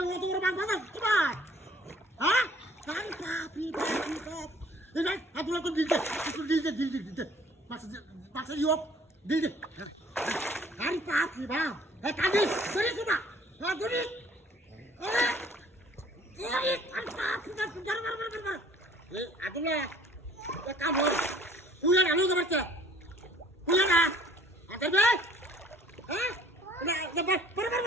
বাবা তোমার হ্যাঁ? আরে বাপি বাপি বাপ এই না আতুলা তো দিতে একটু দিতে দিতে দিতে মাছ মাছ ইয়ো দিতে আরে বাপি বাপ। এই কাদি ধরে তোমা হ্যাঁ ধরে আরে আরে আরে বাপি বাপ ধরে ধরে ধরে ধরে এই আতুলা এক কাম কর উইয়া আলু বাচ্চা উইয়া না আতে বে হ্যাঁ? না পরে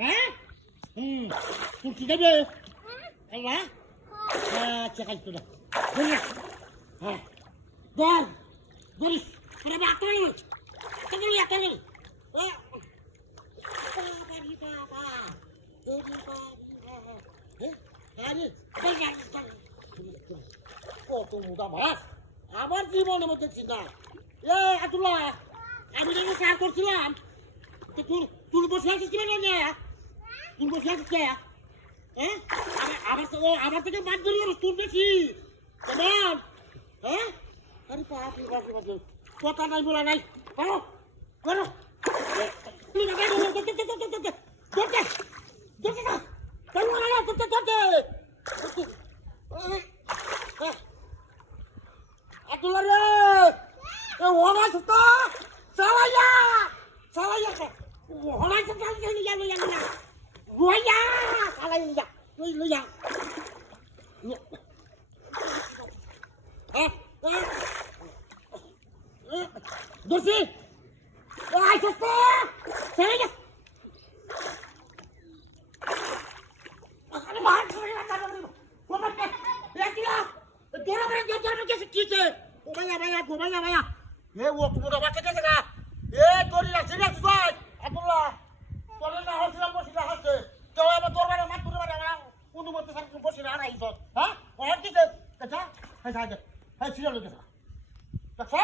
হ্যাঁ? হুম। তুই কি দেবে? আল্লাহ আচ্ছা কাজ তো হ্যাঁ। ধর। ধরিস। তোরা বাপ তো নিল তোকে নিয়ে একটা বাবা। ওরে বাবা। হ্যাঁ আরে কত মোটা মাছ। আমার জীবনের মধ্যে চিন্তা। এ আতুল্লাহ আমি যখন কাজ করছিলাম। তো তুই তুই বসে আছিস কিনা না তুই বসে আছিস কে হ্যাঁ? আমার- আমার তো- ও আমার থেকে মাছ ধরি ওর তুই বেশি কেমন হ্যাঁ? আরে বাপ রে বাপ রে বাপ রে। কথা নাই। বলা নাই করো করো তুই না গাড়ি ধরতে ধরতে ধরতে ধরতে। ধরতে। ধরতে না কেন না ধরতে ধরতে আতুল্লাহ goyang kalau ini ya. Lu lu ya. Dursi eh, ya. eh, Wah, suster Saya ya. Ini bahan suri lah, tak ada lima Gua berpe Lihat dia. Orang berang jajar, nunggu sekitar Gua banyak, banyak, gua banyak, banyak Ya, eh, gua kumpul dapat আইছ হ্যাঁ ওর কি কে যা হ্যাঁ যা হ্যাঁ serial লোকে যা দেখছ